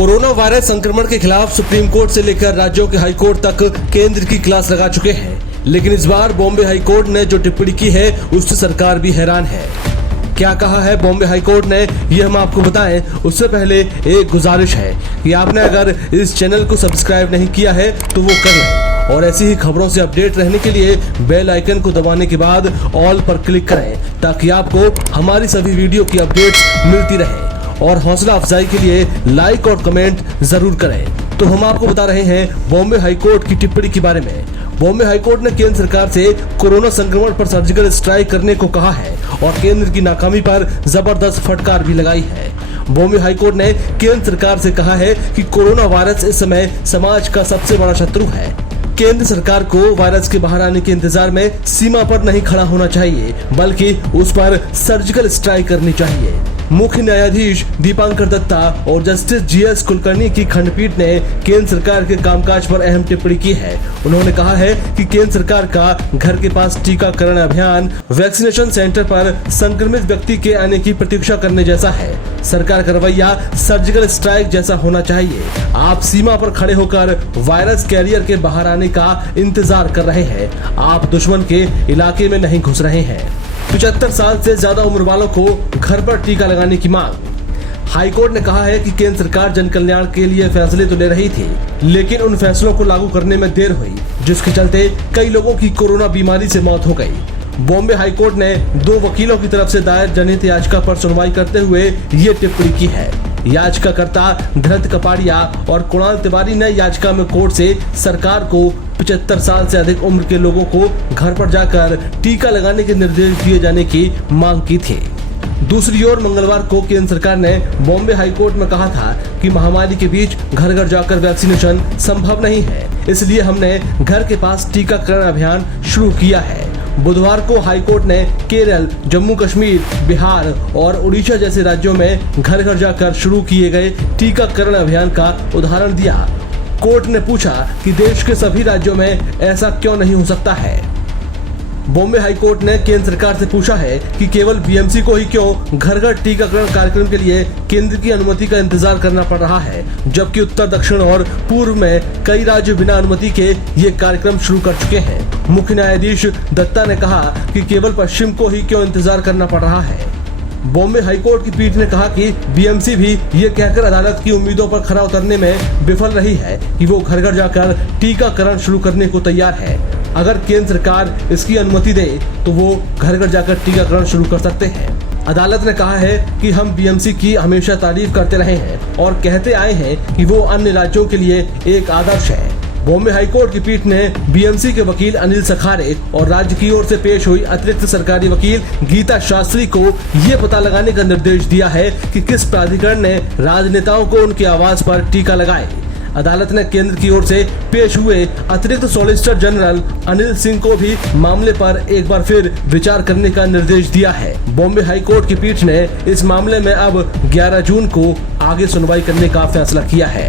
Corona virus संक्रमण के खिलाफ सुप्रीम कोर्ट से लेकर राज्यों के हाई कोर्ट तक केंद्र की क्लास लगा चुके हैं, लेकिन इस बार बॉम्बे हाई कोर्ट ने जो टिप्पणी की है उससे सरकार भी हैरान है। क्या कहा है बॉम्बे हाई कोर्ट ने, ये हम आपको बताएं उससे पहले एक गुजारिश है कि आपने अगर इस चैनल को सब्सक्राइब नहीं किया है तो वो कर लें और ऐसी ही खबरों से अपडेट रहने के लिए बेल आइकन को दबाने के बाद ऑल पर क्लिक करें ताकि आपको हमारी सभी वीडियो की अपडेट्स मिलती रहे और हौसला अफजाई के लिए लाइक और कमेंट जरूर करें। तो हम आपको बता रहे हैं बॉम्बे हाई कोर्ट की टिप्पणी के बारे में। बॉम्बे हाई कोर्ट ने केंद्र सरकार से कोरोना संक्रमण पर सर्जिकल स्ट्राइक करने को कहा है और केंद्र की नाकामी पर जबरदस्त फटकार भी लगाई है। बॉम्बे हाई कोर्ट ने केंद्र सरकार से कहा है कि कोरोना वायरस इस समय समाज का सबसे बड़ा शत्रु है। केंद्र सरकार को वायरस के बाहर आने के इंतजार में सीमा पर नहीं खड़ा होना चाहिए, बल्कि उस पर सर्जिकल स्ट्राइक करनी चाहिए। मुख्य न्यायाधीश दीपांकर दत्ता और जस्टिस जीएस कुलकर्णी की खंडपीठ ने केंद्र सरकार के कामकाज पर अहम टिप्पणी की है। उन्होंने कहा है कि केंद्र सरकार का घर के पास टीकाकरण अभियान वैक्सीनेशन सेंटर पर संक्रमित व्यक्ति के आने की प्रतीक्षा करने जैसा है। सरकार का रवैया सर्जिकल स्ट्राइक जैसा होना चाहिए। आप सीमा पर खड़े होकर वायरस कैरियर के बाहर आने का इंतजार कर रहे हैं, आप दुश्मन के इलाके में नहीं घुस रहे हैं। 75 साल से ज्यादा उम्र वालों को घर पर टीका लगाने की मांग। हाईकोर्ट ने कहा है कि केंद्र सरकार जन कल्याण के लिए फैसले तो ले रही थी, लेकिन उन फैसलों को लागू करने में देर हुई, जिसके चलते कई लोगों की कोरोना बीमारी से मौत हो गई। बॉम्बे हाईकोर्ट ने 2 वकीलों की तरफ से दायर जनहित याचिका पर सुनवाई करते हुए ये टिप्पणी की है। याचिकाकर्ता धृत कपाड़िया और कुणाल तिवारी ने याचिका में कोर्ट से सरकार को 75 साल से अधिक उम्र के लोगों को घर पर जाकर टीका लगाने के निर्देश दिए जाने की मांग की थी। दूसरी ओर मंगलवार को केंद्र सरकार ने बॉम्बे हाई कोर्ट में कहा था कि महामारी के बीच घर घर जाकर वैक्सीनेशन संभव नहीं है, इसलिए हमने घर के पास टीकाकरण अभियान शुरू किया है। बुधवार को हाईकोर्ट ने केरल, जम्मू कश्मीर, बिहार और उड़ीसा जैसे राज्यों में घर घर जाकर शुरू किए गए टीकाकरण अभियान का उदाहरण दिया। कोर्ट ने पूछा कि देश के सभी राज्यों में ऐसा क्यों नहीं हो सकता है। बॉम्बे हाई कोर्ट ने केंद्र सरकार से पूछा है कि केवल बीएमसी को ही क्यों घर घर टीकाकरण कार्यक्रम के लिए केंद्र की अनुमति का इंतजार करना पड़ रहा है, जबकि उत्तर, दक्षिण और पूर्व में कई राज्य बिना अनुमति के ये कार्यक्रम शुरू कर चुके हैं। मुख्य न्यायाधीश दत्ता ने कहा कि केवल पश्चिम को ही क्यों इंतजार करना पड़ रहा है। बॉम्बे हाईकोर्ट की पीठ ने कहा कि बीएमसी भी ये कहकर अदालत की उम्मीदों पर खरा उतरने में विफल रही है कि वो घर घर जाकर टीकाकरण शुरू करने को तैयार है। अगर केंद्र सरकार इसकी अनुमति दे तो वो घर घर जाकर टीकाकरण शुरू कर सकते हैं। अदालत ने कहा है कि हम बीएमसी की हमेशा तारीफ करते रहे हैं और कहते आए हैं कि वो अन्य राज्यों के लिए एक आदर्श है। बॉम्बे हाईकोर्ट की पीठ ने बीएमसी के वकील अनिल सखारे और राज्य की ओर से पेश हुई अतिरिक्त सरकारी वकील गीता शास्त्री को ये पता लगाने का निर्देश दिया है कि किस प्राधिकरण ने राजनेताओं को उनके आवास पर टीका लगाए। अदालत ने केंद्र की ओर से पेश हुए अतिरिक्त सॉलिसिटर जनरल अनिल सिंह को भी मामले पर एक बार फिर विचार करने का निर्देश दिया है। बॉम्बे हाई कोर्ट की पीठ ने इस मामले में अब 11 जून को आगे सुनवाई करने का फैसला किया है।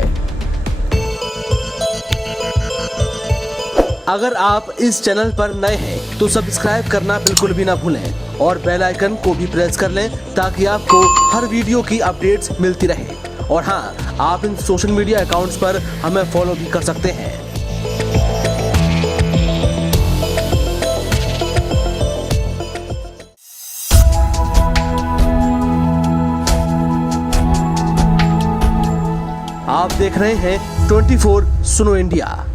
अगर आप इस चैनल पर नए हैं तो सब्सक्राइब करना बिल्कुल भी ना भूलें और बेल आइकन को भी प्रेस कर लें ताकि आपको हर वीडियो की अपडेट्स मिलती रहे। और हाँ, आप इन सोशल मीडिया अकाउंट्स पर हमें फॉलो भी कर सकते हैं। आप देख रहे हैं 24 सुनो इंडिया।